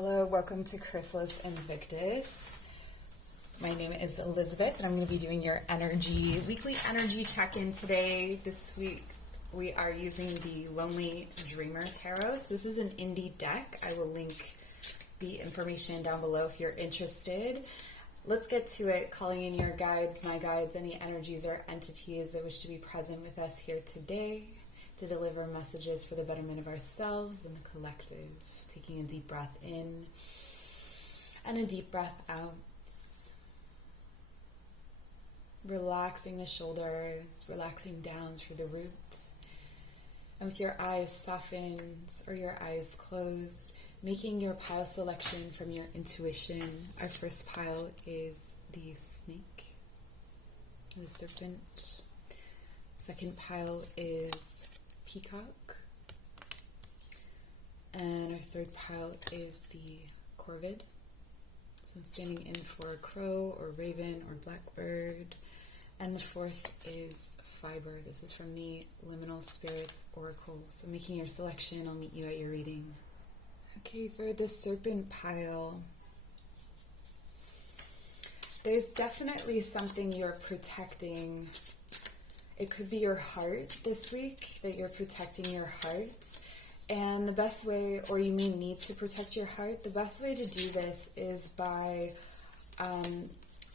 Hello, welcome to Chrysalis Invictus. My name is Elizabeth, and I'm going to be doing your weekly energy check-in today. This week, we are using the Lonely Dreamer Tarot. So this is an indie deck. I will link the information down below if you're interested. Let's get to it. Calling in your guides, my guides, any energies or entities that wish to be present with us here today to deliver messages for the betterment of ourselves and the collective. Taking a deep breath in and a deep breath out. Relaxing the shoulders, relaxing down through the roots. And with your eyes softened or your eyes closed, making your pile selection from your intuition. Our first pile is the snake, the serpent. Second pile is Peacock. And our third pile is the Corvus. So standing in for a crow or raven or blackbird. And the fourth is fiber. This is from the Liminal Spirits Oracle. So making your selection, I'll meet you at your reading. Okay, for the serpent pile, there's definitely something you're protecting. It could be your heart this week, that you're protecting your heart. And the best way, or you may need to protect your heart, the best way to do this is by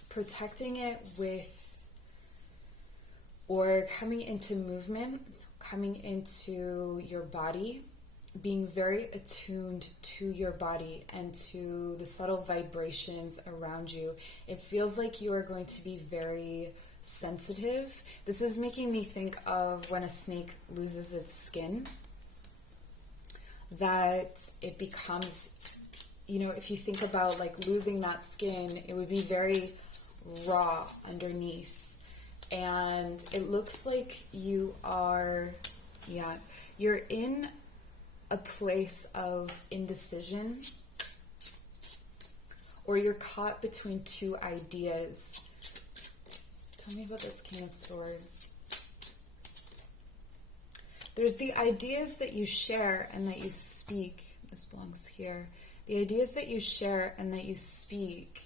protecting it with, or coming into movement, coming into your body, being very attuned to your body and to the subtle vibrations around you. It feels like you are going to be very sensitive. This is making me think of when a snake loses its skin, that it becomes, if you think about like losing that skin, it would be very raw underneath. And it looks like you're in a place of indecision, or you're caught between two ideas. Tell me about this King of Swords. There's the ideas that you share and that you speak. This belongs here. The ideas that you share and that you speak.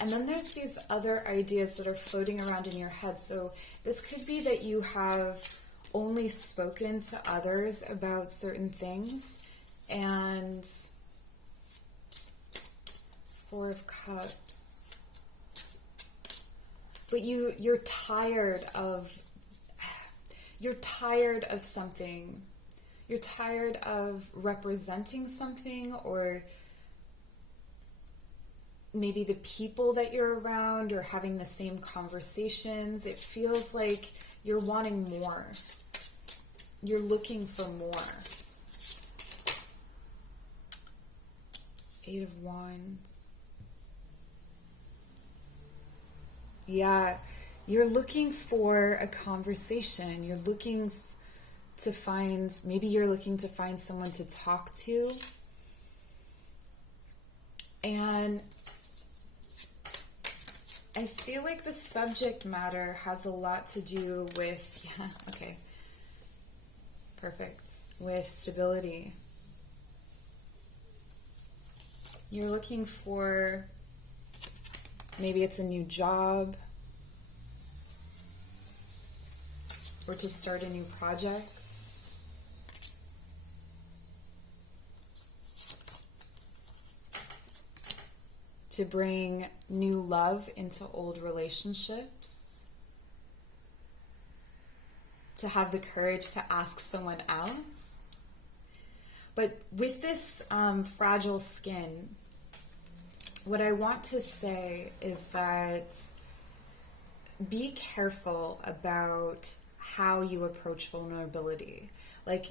And then there's these other ideas that are floating around in your head. So this could be that you have only spoken to others about certain things. And Four of Cups. But you're tired of something. You're tired of representing something, or maybe the people that you're around or having the same conversations. It feels like you're wanting more. You're looking for more. Eight of Wands. Yeah. You're looking for a conversation. You're looking to find someone to talk to. And I feel like the subject matter has a lot to do with, with stability. You're looking for, maybe it's a new job, or to start a new project. To bring new love into old relationships. To have the courage to ask someone else. But with this fragile skin, what I want to say is that be careful about how you approach vulnerability. Like,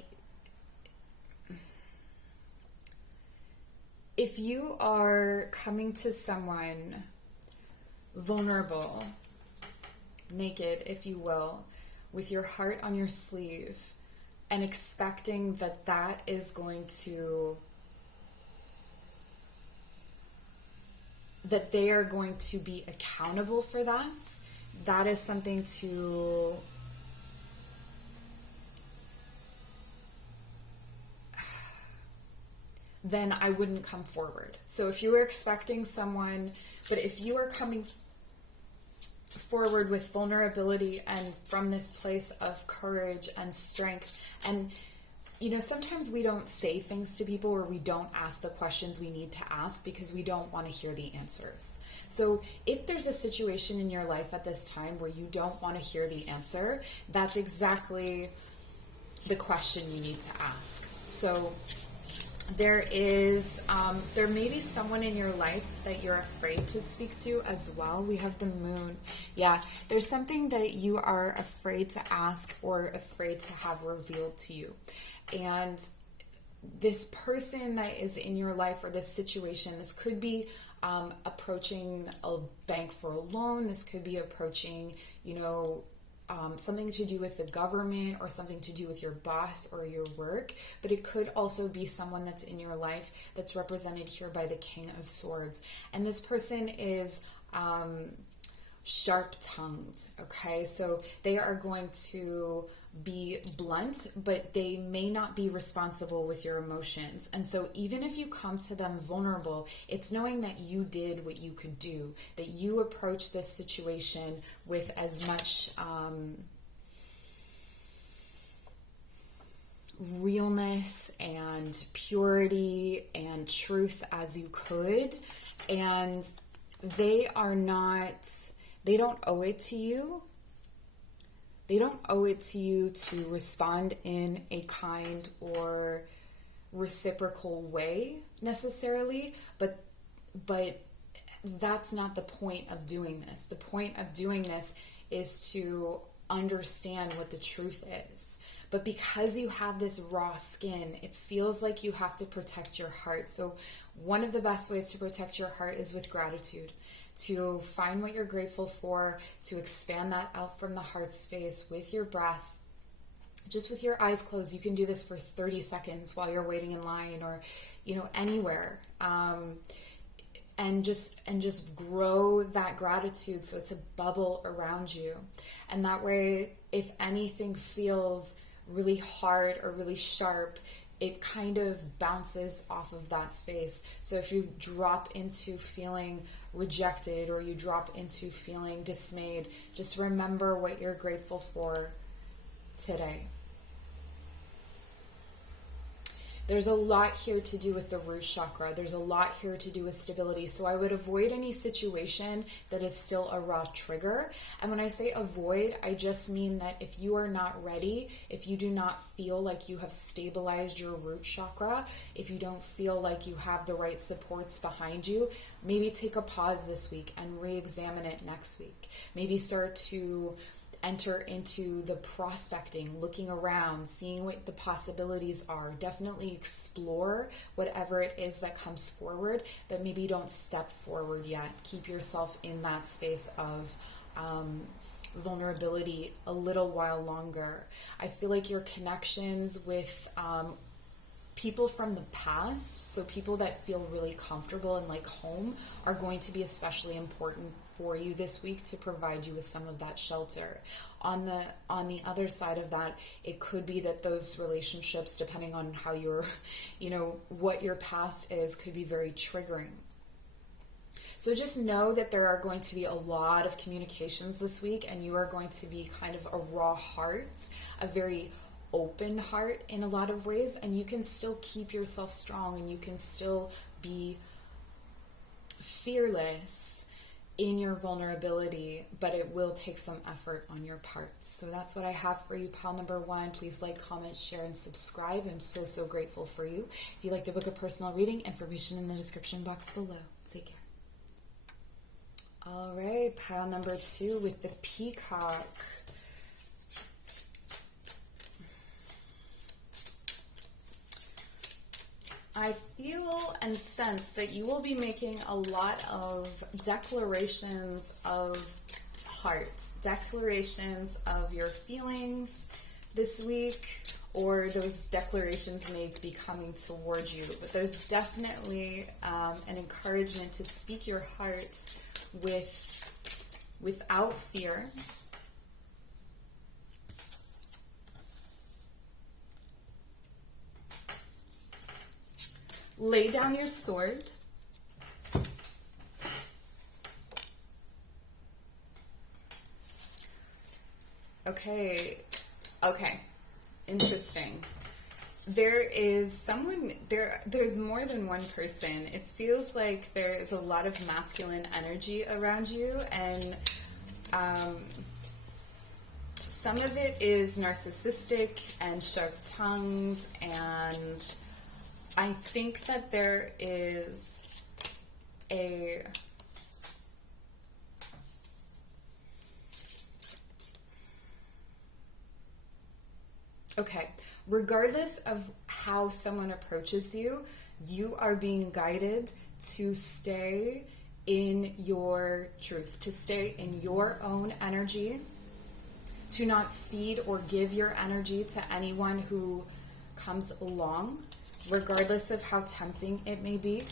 if you are coming to someone vulnerable, naked, if you will, with your heart on your sleeve, and expecting that is going to, that they are going to be accountable for that is something to then I wouldn't come forward. So if you were expecting someone, but if you are coming forward with vulnerability and from this place of courage and strength, and sometimes we don't say things to people, or we don't ask the questions we need to ask because we don't want to hear the answers. So if there's a situation in your life at this time where you don't want to hear the answer, that's exactly the question you need to ask. So there may be someone in your life that you're afraid to speak to as well. We have the moon. Yeah, there's something that you are afraid to ask or afraid to have revealed to you. And this person that is in your life, or this situation, this could be approaching a bank for a loan. This could be approaching, something to do with the government, or something to do with your boss or your work. But it could also be someone that's in your life that's represented here by the King of Swords. And this person is sharp-tongued, okay? So they are going to be blunt, but they may not be responsible with your emotions. And so even if you come to them vulnerable, it's knowing that you did what you could do, that you approach this situation with as much realness and purity and truth as you could. And they don't owe it to you. They don't owe it to you to respond in a kind or reciprocal way necessarily, but that's not the point of doing this. The point of doing this is to understand what the truth is. But because you have this raw skin, it feels like you have to protect your heart. So one of the best ways to protect your heart is with gratitude. To find what you're grateful for, to expand that out from the heart space with your breath, just with your eyes closed. You can do this for 30 seconds while you're waiting in line, or anywhere, and just grow that gratitude so it's a bubble around you. And that way, if anything feels really hard or really sharp, it kind of bounces off of that space. So if you drop into feeling rejected, or you drop into feeling dismayed, just remember what you're grateful for today. There's a lot here to do with the root chakra. There's a lot here to do with stability. So I would avoid any situation that is still a raw trigger. And when I say avoid, I just mean that if you are not ready, if you do not feel like you have stabilized your root chakra, if you don't feel like you have the right supports behind you, maybe take a pause this week and re-examine it next week. Maybe start to enter into the prospecting, looking around, seeing what the possibilities are. Definitely explore whatever it is that comes forward, but maybe don't step forward yet. Keep yourself in that space of vulnerability a little while longer. I feel like your connections with people from the past, so people that feel really comfortable and like home, are going to be especially important for you this week to provide you with some of that shelter. On the other side of that, it could be that those relationships, depending on how you're, what your past is, could be very triggering. So just know that there are going to be a lot of communications this week, and you are going to be kind of a raw heart, a very open heart in a lot of ways, and you can still keep yourself strong, and you can still be fearless in your vulnerability, but it will take some effort on your part. So that's what I have for you, pile number 1. Please like, comment, share, and subscribe. I'm so grateful for you. If you'd like to book a personal reading, information in the description box below. Take care. All right, pile number 2 with the Peacock. I feel and sense that you will be making a lot of declarations of heart, declarations of your feelings this week, or those declarations may be coming towards you. But there's definitely an encouragement to speak your heart without fear. Lay down your sword. Okay. Okay. Interesting. There is someone there's more than one person. It feels like there is a lot of masculine energy around you, and some of it is narcissistic and sharp-tongued, and I think that there is a okay, regardless of how someone approaches you, you are being guided to stay in your truth, to stay in your own energy, to not feed or give your energy to anyone who comes along, regardless of how tempting it may be.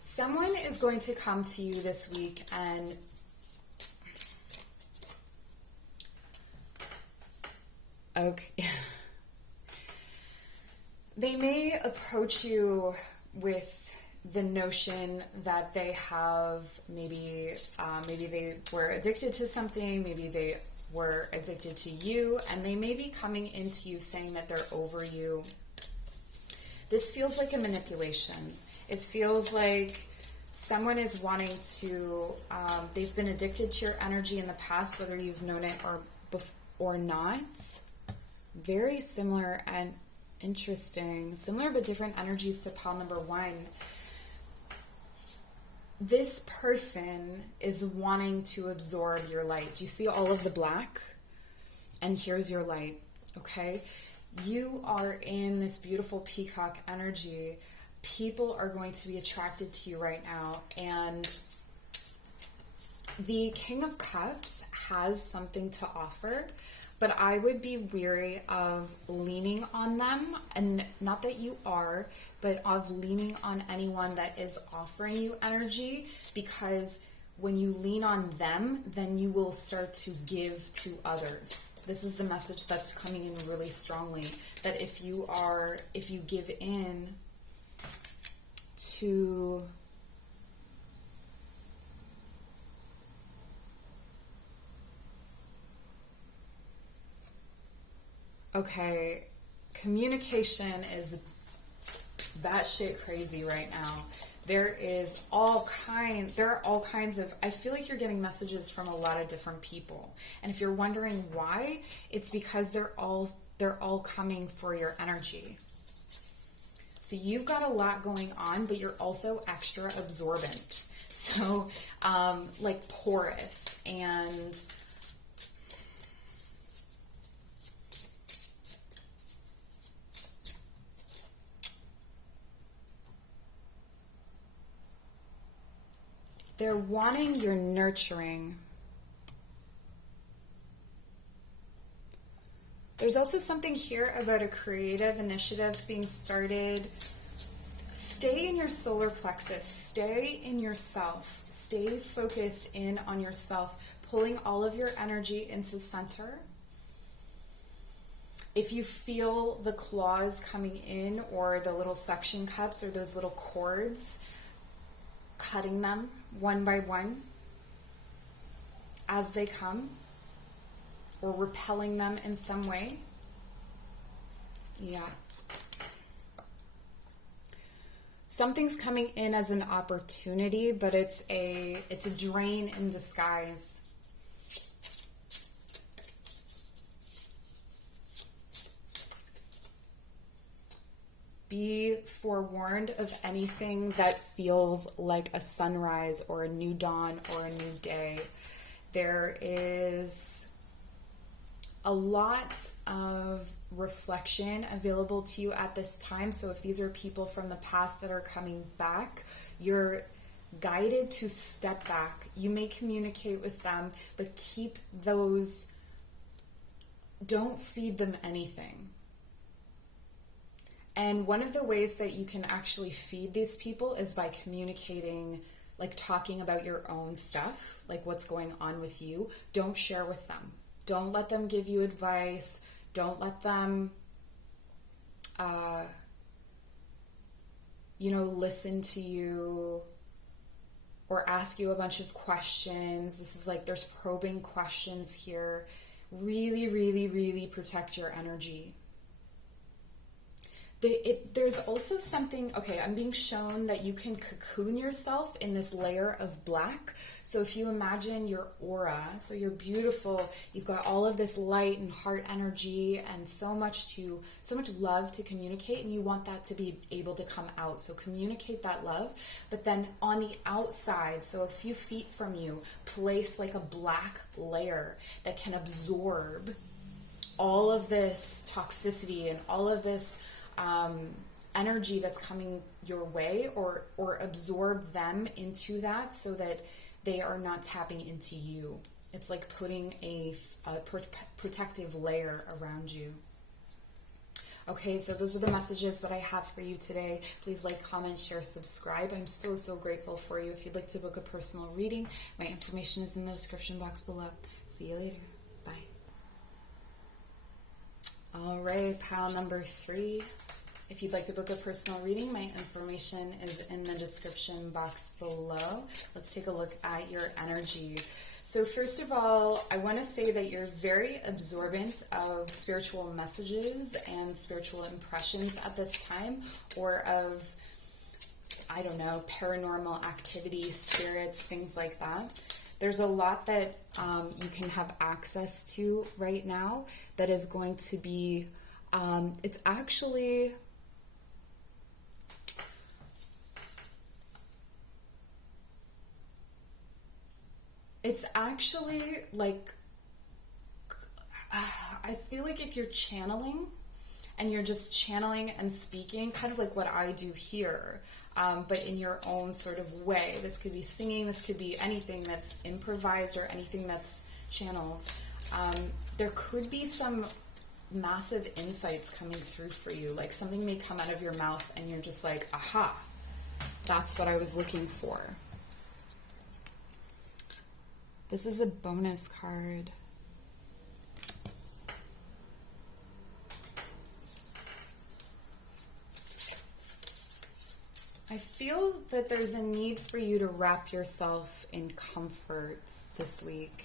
Someone is going to come to you this week and okay. They may approach you with the notion that they have maybe they were addicted to something, maybe they were addicted to you, and they may be coming into you saying that they're over you. This feels like a manipulation. It feels like someone is wanting to, they've been addicted to your energy in the past, whether you've known it or not. Very similar and interesting. Similar but different energies to pile number 1. This person is wanting to absorb your light. Do you see all of the black? And here's your light, okay? You are in this beautiful peacock energy. People are going to be attracted to you right now. And the King of Cups has something to offer, but I would be weary of leaning on them, and not that you are, but of leaning on anyone that is offering you energy, because when you lean on them, then you will start to give to others. This is the message that's coming in really strongly, that if you give in to okay, communication is batshit crazy right now. There are all kinds of, I feel like you're getting messages from a lot of different people. And if you're wondering why, it's because they're all coming for your energy. So you've got a lot going on, but you're also extra absorbent. So, like porous and they're wanting your nurturing. There's also something here about a creative initiative being started. Stay in your solar plexus. Stay in yourself. Stay focused in on yourself, pulling all of your energy into center. If you feel the claws coming in, or the little suction cups, or those little cords, cutting them one by one as they come, or repelling them in some way. Yeah. Something's coming in as an opportunity, but it's a drain in disguise. Be forewarned of anything that feels like a sunrise or a new dawn or a new day. There is a lot of reflection available to you at this time. So if these are people from the past that are coming back, you're guided to step back. You may communicate with them, but keep those, don't feed them anything. And one of the ways that you can actually feed these people is by communicating, like talking about your own stuff, like what's going on with you. Don't share with them. Don't let them give you advice. Don't let them listen to you or ask you a bunch of questions. This is like there's probing questions here. Really, really, really protect your energy. There's also something, okay, I'm being shown that you can cocoon yourself in this layer of black. So if you imagine your aura, so you're beautiful, you've got all of this light and heart energy and so much love to communicate, and you want that to be able to come out. So communicate that love, but then on the outside, so a few feet from you, place like a black layer that can absorb all of this toxicity and all of this energy that's coming your way, or absorb them into that so that they are not tapping into you. It's like putting a protective layer around you. Okay, so those are the messages that I have for you today. Please like, comment, share, subscribe. I'm so, so grateful for you. If you'd like to book a personal reading, my information is in the description box below. See you later. Bye. All right, pile number 3. If you'd like to book a personal reading, my information is in the description box below. Let's take a look at your energy. So first of all, I want to say that you're very absorbent of spiritual messages and spiritual impressions at this time, or of, I don't know, paranormal activity, spirits, things like that. There's a lot that you can have access to right now that is going to be, it's actually like, I feel like if you're channeling and you're just channeling and speaking, kind of like what I do here, but in your own sort of way. This could be singing, this could be anything that's improvised or anything that's channeled. There could be some massive insights coming through for you, like something may come out of your mouth and you're just like, aha, that's what I was looking for. This is a bonus card. I feel that there's a need for you to wrap yourself in comfort this week.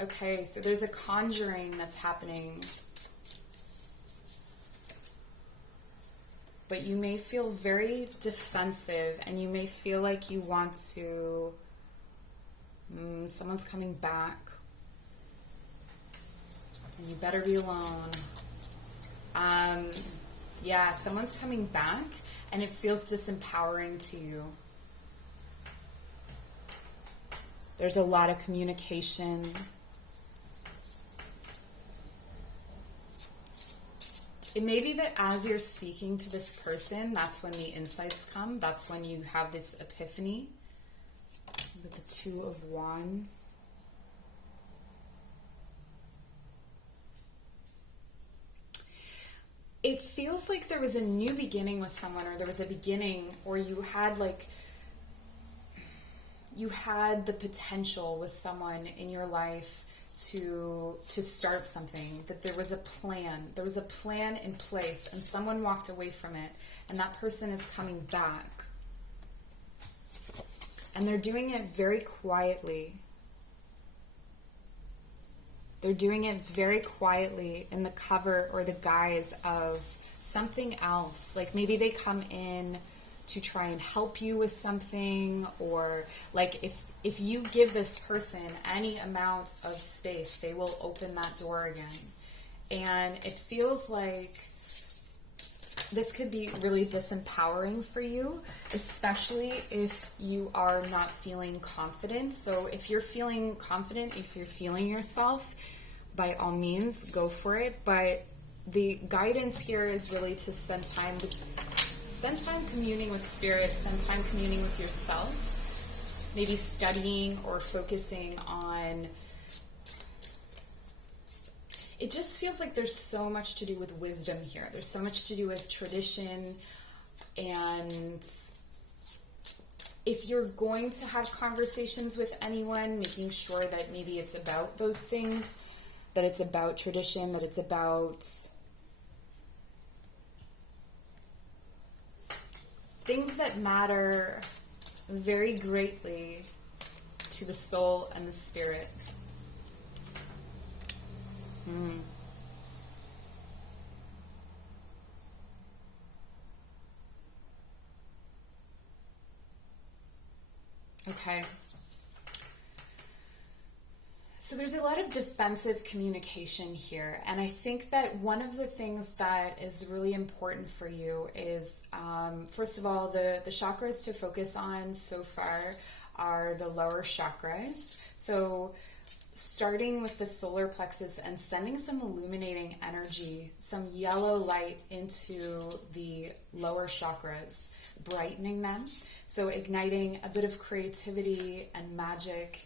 Okay, so there's a conjuring that's happening. But you may feel very defensive, and you may feel like you want to, someone's coming back, and you better be alone. Yeah, someone's coming back, and it feels disempowering to you. There's a lot of communication. It may be that as you're speaking to this person, that's when the insights come. That's when you have this epiphany with the 2 of Wands. It feels like there was a new beginning with someone, or there was a beginning, or you had the potential with someone in your life to start something, that there was a plan in place, and someone walked away from it, and that person is coming back, and they're doing it very quietly. They're doing it very quietly in the cover or the guise of something else. Like maybe they come in to try and help you with something, or like if you give this person any amount of space, they will open that door again. And it feels like this could be really disempowering for you, especially if you are not feeling confident. So if you're feeling confident, if you're feeling yourself, by all means, go for it. But the guidance here is really to spend time communing with spirit, spend time communing with yourself, maybe studying or focusing on. It just feels like there's so much to do with wisdom here. There's so much to do with tradition, and if you're going to have conversations with anyone, making sure that maybe it's about those things, that it's about tradition, that it's about things that matter very greatly to the soul and the spirit. Okay. So there's a lot of defensive communication here, and I think that one of the things that is really important for you is, first of all, the chakras to focus on so far are the lower chakras. So starting with the solar plexus and sending some illuminating energy, some yellow light into the lower chakras, brightening them. So igniting a bit of creativity and magic.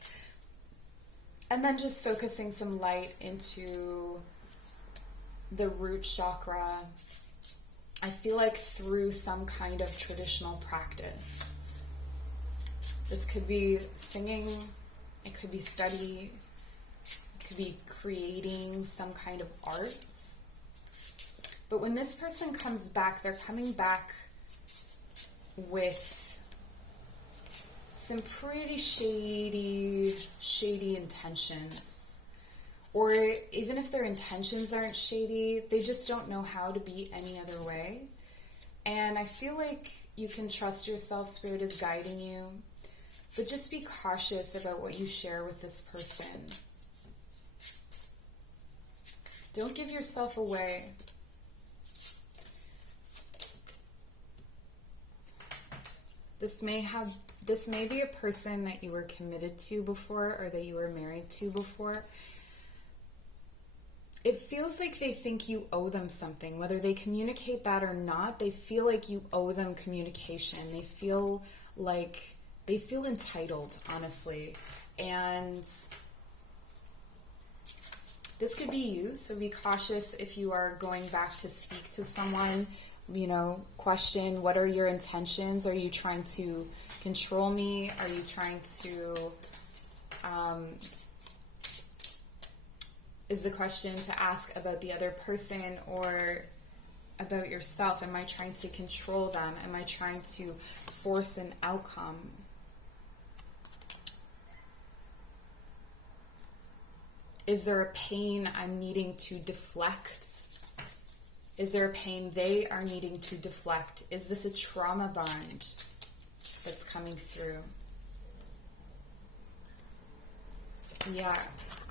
And then just focusing some light into the root chakra. I feel like through some kind of traditional practice. This could be singing, it could be study, it could be creating some kind of arts. But when this person comes back, they're coming back with some pretty shady intentions. Or even if their intentions aren't shady, they just don't know how to be any other way. And I feel like you can trust yourself, Spirit is guiding you. But just be cautious about what you share with this person. Don't give yourself away. This may be a person that you were committed to before or that you were married to before. It feels like they think you owe them something. Whether they communicate that or not, they feel like you owe them communication. They feel entitled, honestly. And this could be you, so be cautious if you are going back to speak to someone. Question, what are your intentions? Are you trying to control me? Are you trying to, is the question to ask about the other person or about yourself? Am I trying to control them? Am I trying to force an outcome? Is there a pain I'm needing to deflect? Is there a pain they are needing to deflect? Is this a trauma bond that's coming through? Yeah,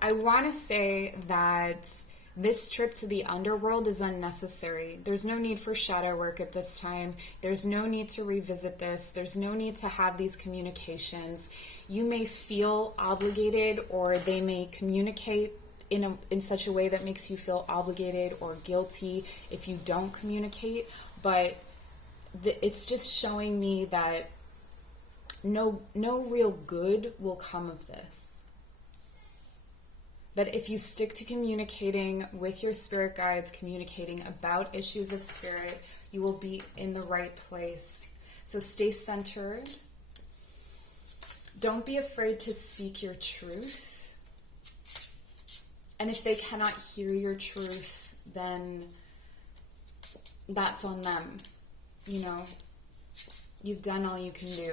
I want to say that this trip to the underworld is unnecessary. There's no need for shadow work at this time. There's no need to revisit this. There's no need to have these communications. You may feel obligated, or they may communicate in such a way that makes you feel obligated or guilty if you don't communicate, but it's just showing me that no real good will come of this. That if you stick to communicating with your spirit guides, communicating about issues of spirit, you will be in the right place. So stay centered. Don't be afraid to speak your truth. And if they cannot hear your truth, then that's on them. You've done all you can do.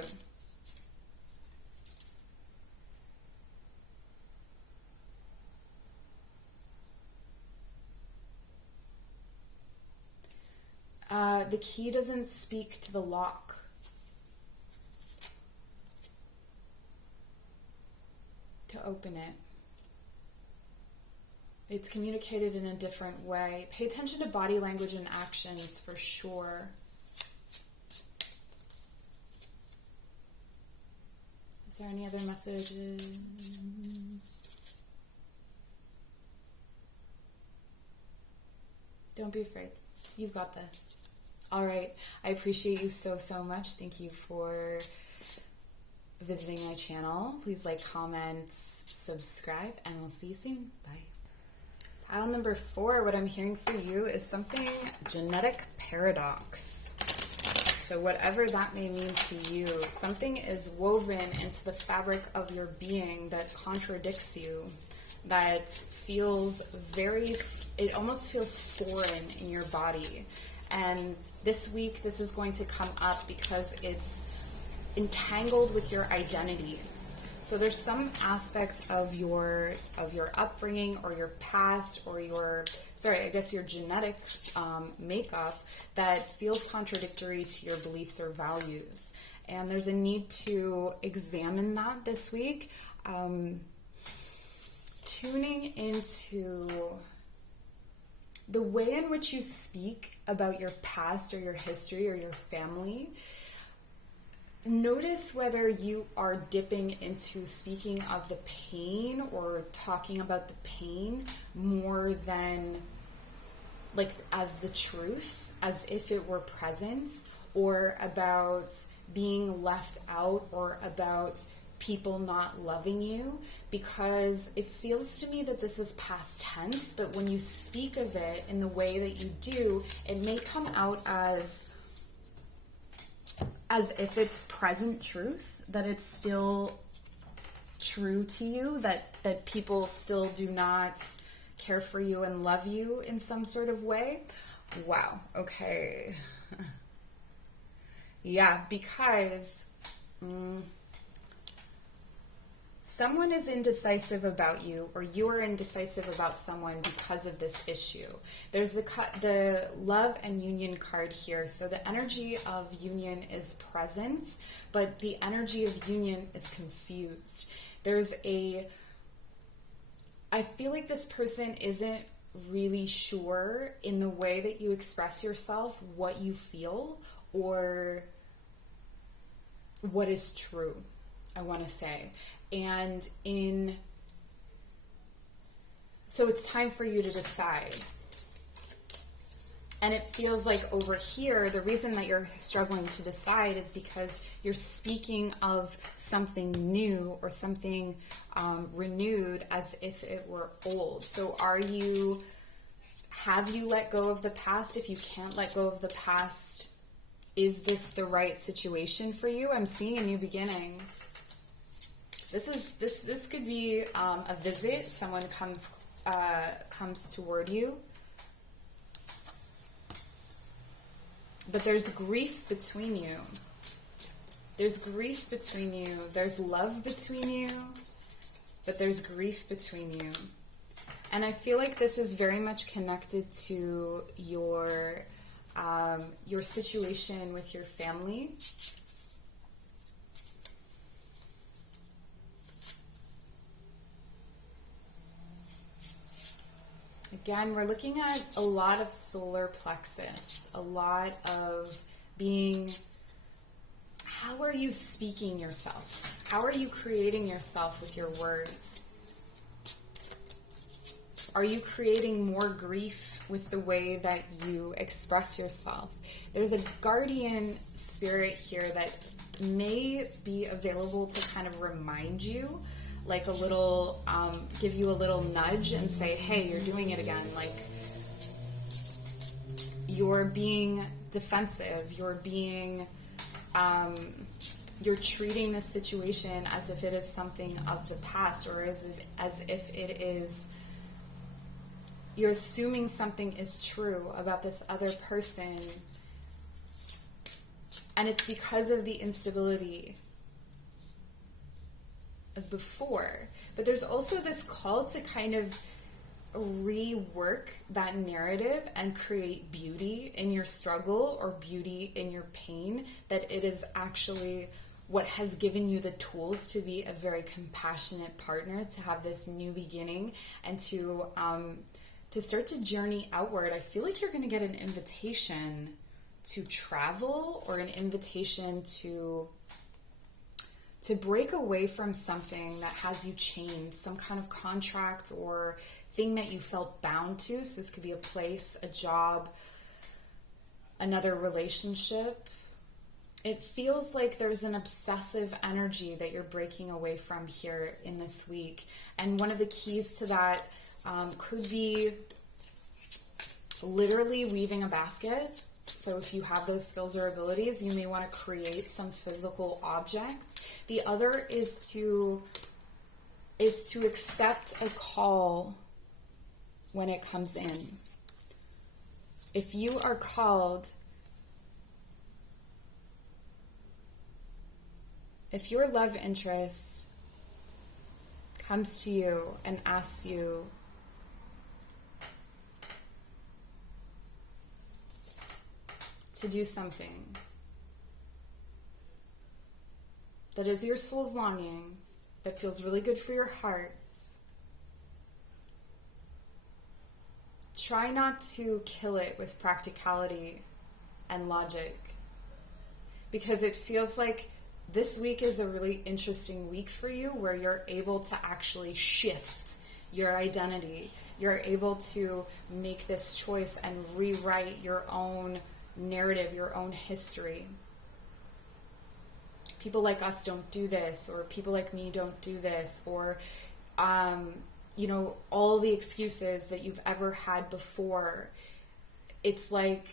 The key doesn't speak to the lock. To open it. It's communicated in a different way. Pay attention to body language and actions for sure. Is there any other messages? Don't be afraid. You've got this. All right. I appreciate you so much. Thank you for visiting my channel. Please like, comment, subscribe, and we'll see you soon. Bye. Pile number 4, what I'm hearing for you is something genetic paradox. So whatever that may mean to you, something is woven into the fabric of your being that contradicts you. that feels it almost feels foreign in your body. And this week, this is going to come up because it's entangled with your identity. So there's some aspect of your upbringing or your past or your genetic makeup that feels contradictory to your beliefs or values. And there's a need to examine that this week. Tuning into the way in which you speak about your past or your history or your family. Notice whether you are dipping into speaking of the pain or talking about the pain more than like as the truth, as if it were present, or about being left out, or about people not loving you, because it feels to me that this is past tense, but when you speak of it in the way that you do, it may come out as if it's present truth, that it's still true to you, that people still do not care for you and love you in some sort of way. Wow, okay. Yeah, because someone is indecisive about you, or you are indecisive about someone because of this issue. There's the love and union card here. So the energy of union is present, but the energy of union is confused. I feel like this person isn't really sure in the way that you express yourself what you feel or what is true, I want to say. And so it's time for you to decide. And it feels like over here, the reason that you're struggling to decide is because you're speaking of something new or something renewed as if it were old. So have you let go of the past? If you can't let go of the past, is this the right situation for you? I'm seeing a new beginning. This could be a visit. Someone comes toward you. But there's grief between you. There's grief between you. There's love between you. But there's grief between you. And I feel like this is very much connected to your situation with your family. Again, we're looking at a lot of solar plexus, a lot of how are you speaking yourself? How are you creating yourself with your words? Are you creating more grief with the way that you express yourself? There's a guardian spirit here that may be available to kind of remind you, like a little, give you a little nudge and say, hey, you're doing it again. Like, you're being defensive. You're treating this situation as if it is something of the past, or as if it is, you're assuming something is true about this other person. And it's because of the instability before. But there's also this call to kind of rework that narrative and create beauty in your struggle or beauty in your pain, that it is actually what has given you the tools to be a very compassionate partner, to have this new beginning, and to start to journey outward. I feel like you're going to get an invitation to travel, or an invitation to break away from something that has you chained, some kind of contract or thing that you felt bound to. So this could be a place, a job, another relationship. It feels like there's an obsessive energy that you're breaking away from here in this week. And one of the keys to that could be literally weaving a basket. So if you have those skills or abilities, you may want to create some physical object. The other is to is to accept a call when it comes in. If you are called, if your love interest comes to you and asks you to do something that is your soul's longing, that feels really good for your heart, try not to kill it with practicality and logic, because it feels like this week is a really interesting week for you where you're able to actually shift your identity. You're able to make this choice and rewrite your own narrative, your own history. People like us don't do this, or people like me don't do this, or, all the excuses that you've ever had before. It's like,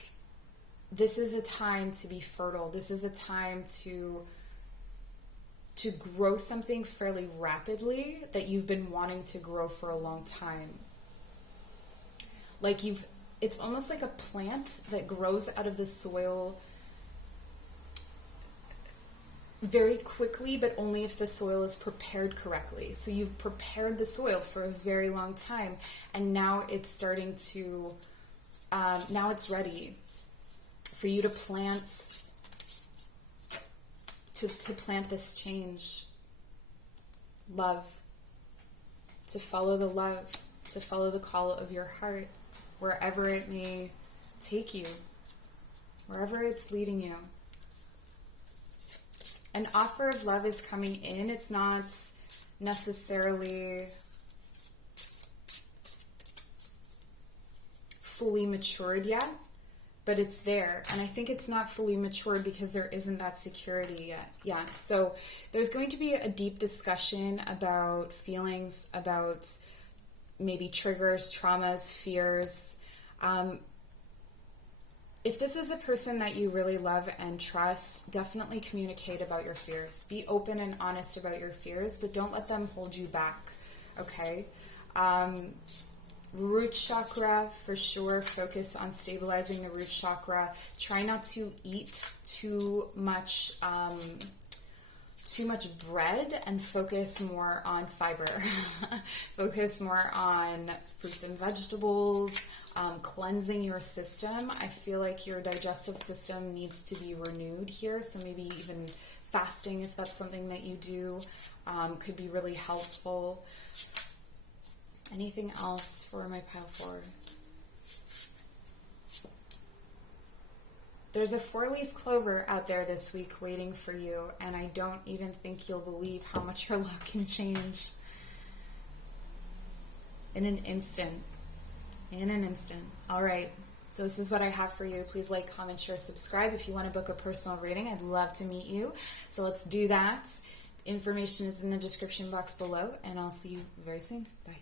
this is a time to be fertile. This is a time to grow something fairly rapidly that you've been wanting to grow for a long time. It's almost like a plant that grows out of the soil very quickly, but only if the soil is prepared correctly. So you've prepared the soil for a very long time, and now it's starting to, now it's ready for you to plant, to plant this change. Love. To follow the love, to follow the call of your heart, wherever it may take you, wherever it's leading you. An offer of love is coming in. It's not necessarily fully matured yet, but it's there. And I think it's not fully matured because there isn't that security yet. Yeah. So there's going to be a deep discussion about feelings, about maybe triggers, traumas, fears. If this is a person that you really love and trust, definitely communicate about your fears. Be open and honest about your fears, but don't let them hold you back, okay? Root chakra, for sure. Focus on stabilizing the root chakra. Try not to eat too much bread, and focus more on fiber. Focus more on fruits and vegetables, cleansing your system. I feel like your digestive system needs to be renewed here, so maybe even fasting, if that's something that you do, could be really helpful. Anything else for my pile forest? There's a 4-leaf clover out there this week waiting for you, and I don't even think you'll believe how much your luck can change in an instant. In an instant. All right. So this is what I have for you. Please like, comment, share, subscribe. If you want to book a personal reading, I'd love to meet you. So let's do that. Information is in the description box below, and I'll see you very soon. Bye.